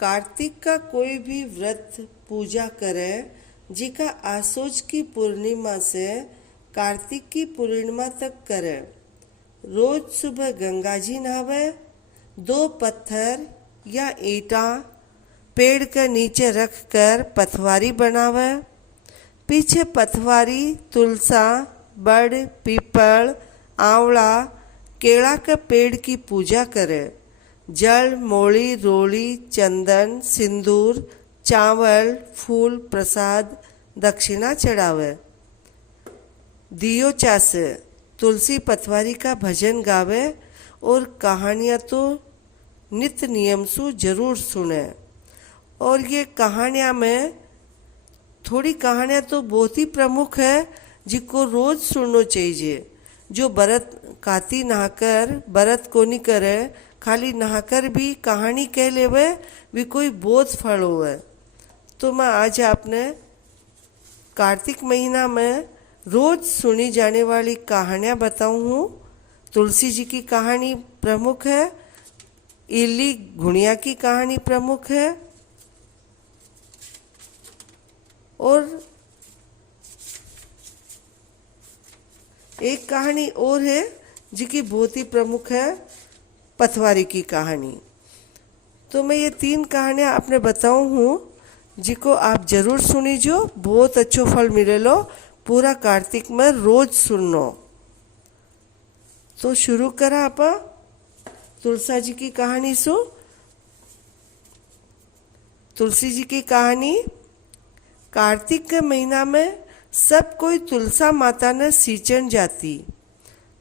कार्तिक का कोई भी व्रत पूजा करे जिका आसोज की पूर्णिमा से कार्तिक की पूर्णिमा तक करे। रोज सुबह गंगा जी नहावे, 2 पत्थर या ईंटा पेड़ के नीचे रख कर पथवारी बनावे। पीछे पथवारी तुलसा, बड़, पीपल, आंवला, केला के पेड़ की पूजा करे। जल, मोली, रोली, चंदन, सिंदूर, चावल, फूल, प्रसाद, दक्षिणा चढ़ावे। दियो चासे, तुलसी पथवारी का भजन गावे और कहानियाँ तो नित्य नियम से जरूर सुने। और ये कहानियाँ में थोड़ी कहानियाँ तो बहुत ही प्रमुख है जिनको रोज सुनना चाहिए। जो व्रत काती नहाकर व्रत को नहीं करे, खाली नहाकर भी कहानी कह लेवे, भी कोई बोध फल होवे। तो मैं आज आपने कार्तिक महीना में रोज सुनी जाने वाली कहानियाँ बताऊँ हूँ। तुलसी जी की कहानी प्रमुख है, इल्ली घुड़िया की कहानी प्रमुख है, और एक कहानी और है जिसकी बहुत ही प्रमुख है, पथवारी की कहानी। तो मैं ये 3 कहानियाँ आपने बताऊँ हूँ जिको आप जरूर सुनी जो, बहुत अच्छो फल मिले लो। पूरा कार्तिक में रोज सुननो। तो शुरू करा आप तुलसा जी की कहानी सु। तुलसी जी की कहानी। कार्तिक के महीना में सब कोई तुलसा माता ने सींचन जाती।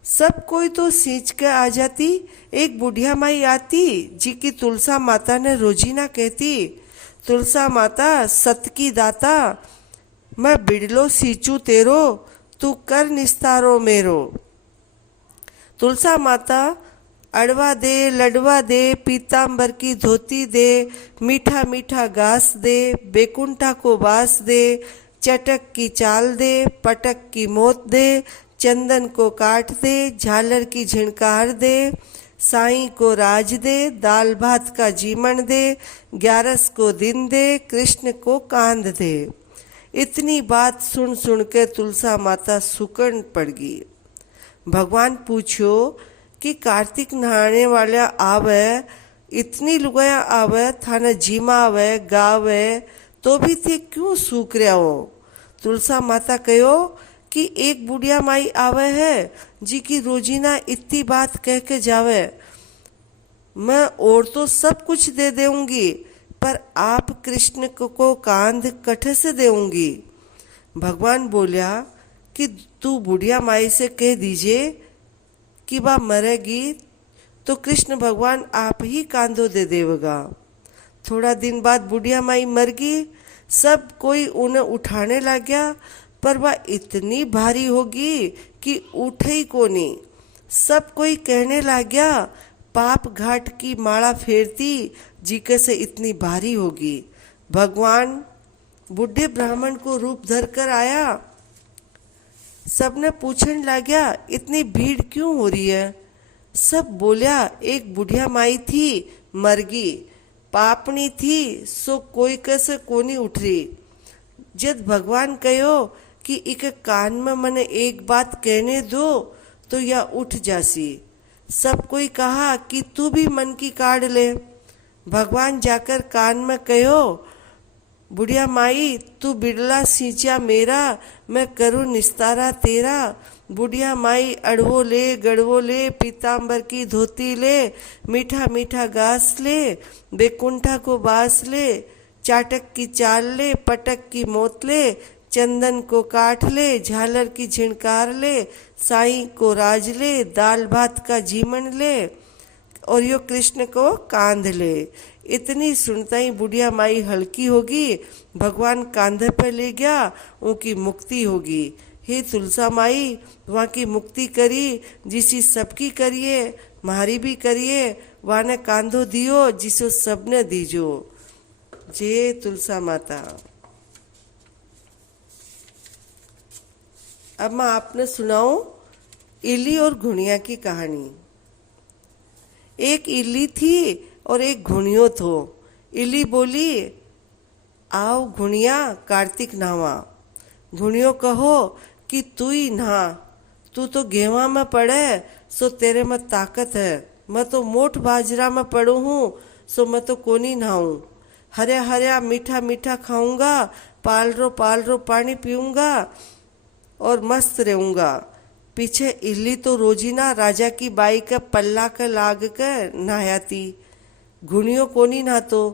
सब कोई तो सींच के आ जाती। एक बुढ़िया माई आती जी की तुलसा माता ने रोजीना कहती, तुलसा माता सत की दाता, मैं बिड़लो सींचू तेरो, तू कर निस्तारो मेरो। तुलसा माता अड़वा दे, लडवा दे, पीताम्बर की धोती दे, मीठा मीठा घास दे, बेकुंठा को बास दे, चटक की चाल दे, पटक की मोत दे, चंदन को काट दे, झालर की झिणकार दे, साईं को राज दे, दाल भात का जीमन दे, 11 को दिन दे, कृष्ण को कांध दे। इतनी बात सुन सुन के तुलसा माता सुकन पड़ गई। भगवान पूछो कि कार्तिक नहाने वाला आवे, इतनी लुगाया आवे, थाने जीमा आवे, गावे, तो भी थे क्यों सूख रहा हो। तुलसा माता कहो कि एक बुढ़िया माई आवे है जी की रोजीना इतनी बात कह के जावे, मैं और तो सब कुछ दे देऊंगी, पर आप कृष्ण को कांध कठे से देऊंगी। भगवान बोलिया कि तू बुढ़िया माई से कह दीजिए कि वह मरेगी तो कृष्ण भगवान आप ही कांधो दे देगा। थोड़ा दिन बाद बुढ़िया माई मर गई। सब कोई उन्हें उठाने लग गया, पर वह इतनी भारी होगी कि उठे ही को नहीं। सब कोई कहने लग गया, पाप घाट की माला फेरती जीके से इतनी भारी होगी। भगवान बुढ़े ब्राह्मण को रूप धर कर आया। सबने पूछने लगा, इतनी भीड़ क्यों हो रही है। सब बोलिया, एक बुढ़िया माई थी, मर गई, पापनी थी, सो कोई कैसे कोनी उठ रही। जब भगवान कहो कि एक कान में मने एक बात कहने दो तो यह उठ जासी। सब कोई कहा कि तू भी मन की काढ़ ले। भगवान जाकर कान में कहो, बुढ़िया माई तू बिड़ला सींचा मेरा, मैं करूँ निस्तारा तेरा। बुढ़िया माई अड़वो ले, गड़वो ले, पीताम्बर की धोती ले, मीठा मीठा घास ले, बेकुंठा को बास ले, चाटक की चाल ले, पटक की मोत ले, चंदन को काट ले, झालर की झिणकार ले, साईं को राज ले, दाल भात का जीमन ले, और यो कृष्ण को कांध ले। इतनी सुनता ही बुढ़िया माई हल्की होगी। भगवान कांधे पे ले गया, उनकी मुक्ति होगी। हे तुलसा माई, वहाँ की मुक्ति करी जिसी सबकी करिए, मारी भी करिए, वहाँ ने कांधो दियो जिसो सबने दीजो। जय तुलसा माता। अब मैं आपने सुनाऊं इल्ली और घुड़िया की कहानी। एक इल्ली थी और एक घुड़ियो थो। इली बोली, आओ घुणिया कार्तिक नहावा। घुणियो कहो कि तू ही नहा, तू तो गेवा में पड़े सो तेरे में ताकत है। मैं तो मोट बाजरा में पड़ू हूँ सो मैं तो कोनी नहाऊं। हरे हरिया मीठा मीठा खाऊंगा, पाल रो पानी पीऊंगा और मस्त रहूंगा। पीछे इल्ली तो रोजीना राजा की बाई का पल्ला का लाग कर नहायाती। घुणियो कोनी नहातो।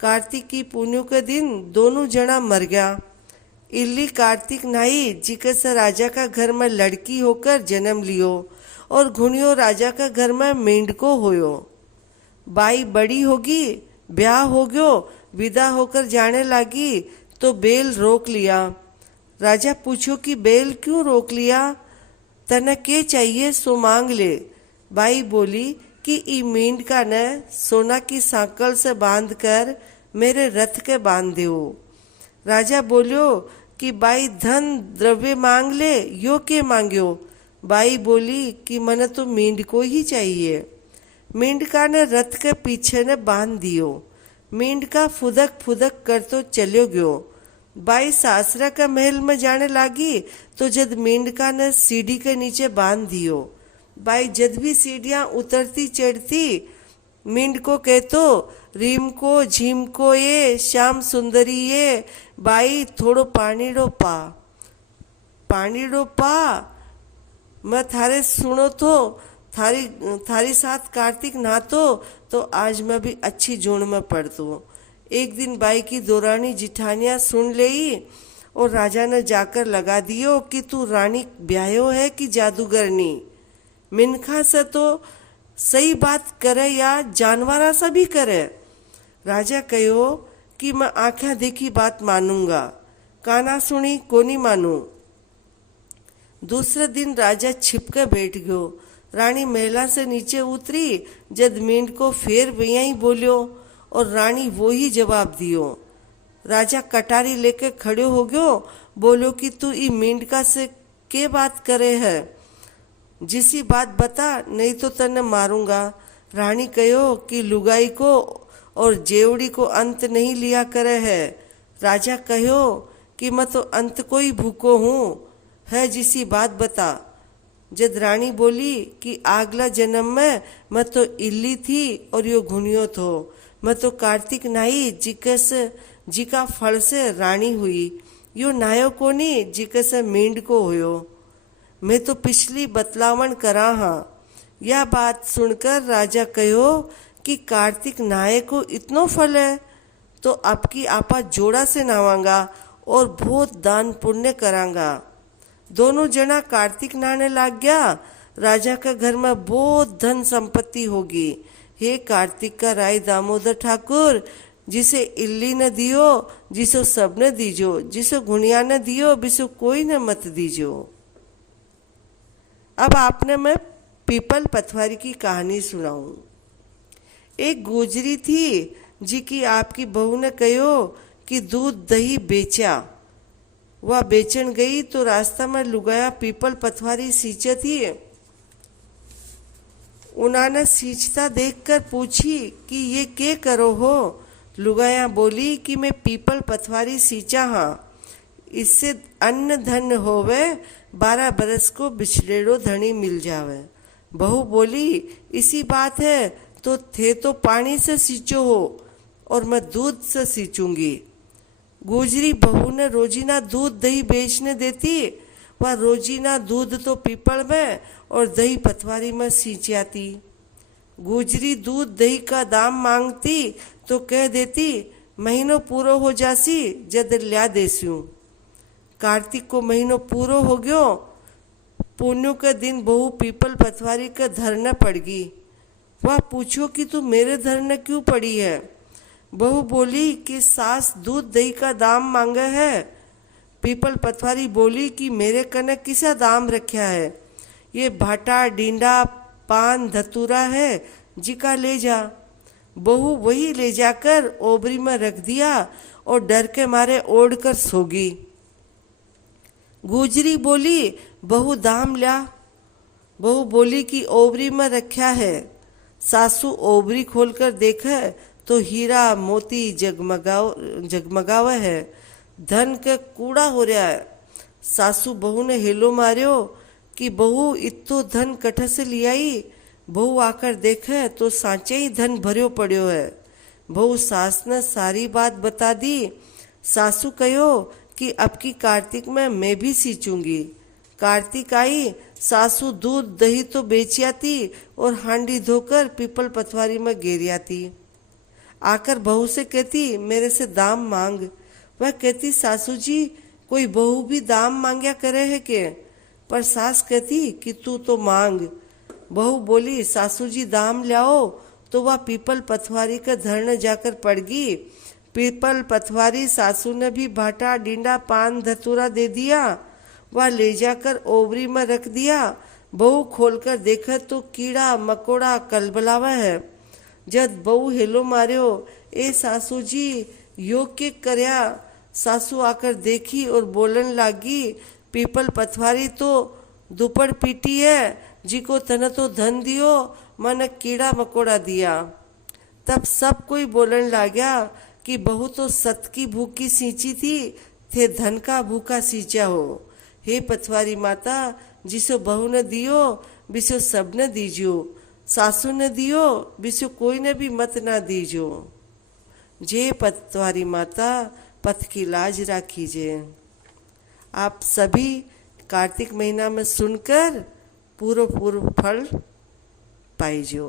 कार्तिक की पुण्यो के दिन दोनों जना मर गया। इल्ली कार्तिक नाई जिके से राजा का घर में लड़की होकर जन्म लियो और घुणियो राजा का घर में मेंढको होयो। बाई बड़ी होगी, ब्याह हो गयो, विदा होकर जाने लगी तो बेल रोक लिया। राजा पूछो कि बेल क्यों रोक लिया, तने के चाहिए सो मांग ले। बाई बोली कि ई मेंढका ने सोना की सांकल से बांध कर मेरे रथ के बांध दो। राजा बोलियो कि बाई धन द्रव्य मांग ले, यो के मांग्यो। बाई बोली कि मने तो मेंढको ही चाहिए। मेंढका ने रथ के पीछे ने बांध दियो। मेंढका फुदक फुदक कर तो चलो गयो। बाई सासरा का महल में जाने लगी तो जद मेंढका ने सीढ़ी के नीचे बांध दियो। बाई जद भी सीढ़ियां उतरती चढ़ती मेंढको कहतो, रीम को झीम को ये श्याम सुंदरी ये, बाई थोड़ो पानी रो पा। पानी रो पा, मैं थारे सुनो तो थारी साथ कार्तिक नहातो तो आज मैं भी अच्छी जोड़ में पड़तो। एक दिन बाई की दोरानी जिठानिया सुन लेई और राजा ने जाकर लगा दियो कि तू रानी ब्यायो है कि जादूगरनी। मिनखा से तो सही बात करे या जानवरा सा भी करे। राजा कहो कि मैं आंखें देखी बात मानूंगा, काना सुनी कोनी मानू। दूसरे दिन राजा छिपके बैठ गयो। रानी महिला से नीचे उतरी जद मेंढ को फेर भैया ही बोलियो और रानी वो ही जवाब दियो। राजा कटारी लेके खड़े हो गयो, बोलो कि तू ई मेंढका से के बात करे है, जिसी बात बता नहीं तो तने मारूंगा। रानी कहो कि लुगाई को और जेवड़ी को अंत नहीं लिया करे है। राजा कहो कि मैं तो अंत को ही भूखो हूँ, है जिसी बात बता। जद रानी बोली कि आगला जन्म में मैं तो इल्ली थी और यो घुनियो थो, मैं तो कार्तिक नाई जिका फल से रानी हुई, यो नायो कोनी जिके से मेंढ को होयो। मैं तो पिछली बतलावण करा हाँ। यह बात सुनकर राजा कहो कि कार्तिक नाये को इतनो फल है तो अब की आपा जोड़ा से नहावांगा और बहुत दान पुण्य करांगा। दोनों जना कार्तिक नहाने लग गया। राजा का घर में बहुत धन संपत्ति होगी। हे कार्तिक का राय दामोदर ठाकुर, जिसे इल्ली ने दियो जिसो सब ने दीजो, जिसो घुनिया ने दियो बिसो कोई ने मत दीजो। अब आपने मैं पीपल पथवारी की कहानी सुनाऊं। एक गुजरी थी जी की आपकी बहू ने कहो कि दूध दही बेचा। वह बेचन गई तो रास्ता में लुगाया पीपल पथवारी सींचे थी। उन्होंने सींचता देखकर पूछी कि ये के करो हो। लुगाया बोली कि मैं पीपल पथवारी सींचा हाँ, इससे अन्न धन होवे, 12 बरस को बिछड़ेड़ो धनी मिल जावे। बहू बोली इसी बात है तो थे तो पानी से सींचो हो और मैं दूध से सींचूंगी। गुजरी बहू ने रोजीना दूध दही बेचने देती। वह रोजीना दूध तो पीपल में और दही पथवारी में सींच आती। गुजरी दूध दही का दाम मांगती तो कह देती महीनों पूरो हो जासी जद ल्या देस्यूं। कार्तिक को महीनों पूरो हो गयो। पुण्यों के दिन बहू पीपल पथवारी के धरने पड़ गई। वह पूछो कि तू मेरे धरने क्यों पड़ी है। बहू बोली कि सास दूध दही का दाम मांगे है। पीपल पथवारी बोली कि मेरे कने किसा दाम रखा है, ये भाटा डींडा पान धतूरा है जिका ले जा। बहू वही ले जाकर ओबरी में रख दिया और डर के मारे ओढ़ कर सो गई। गुजरी बोली बहू दाम ल्या। बहू बोली कि ओबरी में रखा है। सासू ओबरी खोलकर देखे तो हीरा मोती जगमगावे है, धन के कूड़ा हो रहा है। सासू बहू ने हेलो मारियो कि बहू इतो धन कठ से लियाई। बहू आकर देखे तो सांचे ही धन भर्यो पड़ो है। बहू सास ने सारी बात बता दी। सासू कहो कि अब की कार्तिक में मैं भी सींचूंगी। कार्तिक आई, सासू दूध दही तो बेच आती और हांडी धोकर पीपल पथवारी में गेर आती। आकर बहू से कहती मेरे से दाम मांग। वह कहती सासू जी कोई बहू भी दाम मांग्या करे है के? पर सास कहती कि तू तो मांग। बहू बोली सासू जी दाम लाओ, तो वह पीपल पथवारी का धरने जाकर पड़ गई। पीपल पथवारी सासू ने भी भाटा डींडा पान धतूरा दे दिया। वह ले जाकर ओवरी में रख दिया। बहू खोलकर देखा तो कीड़ा मकोड़ा कलबलावा है। जब बहू हेलो मारियो ए सासू जी योग के करया। सासू आकर देखी और बोलन लागी पीपल पथवारी तो दुपड़ पीटी है, जी को तने तो धन दियो, मन कीड़ा मकोड़ा दिया। तब सब कोई बोलन लाग्या कि बहू तो सत की भूखी सींची थी, थे धन का भूखा सींचा हो। हे पथवारी माता, जिसो बहू ने दियो बिसो सब ने दीजो, सासू ने दियो बिसो कोई ने भी मत ना दीजो। जे पथवारी माता पथ की लाज राखीजे। आप सभी कार्तिक महीना में सुनकर पूर्व फल पाइजो।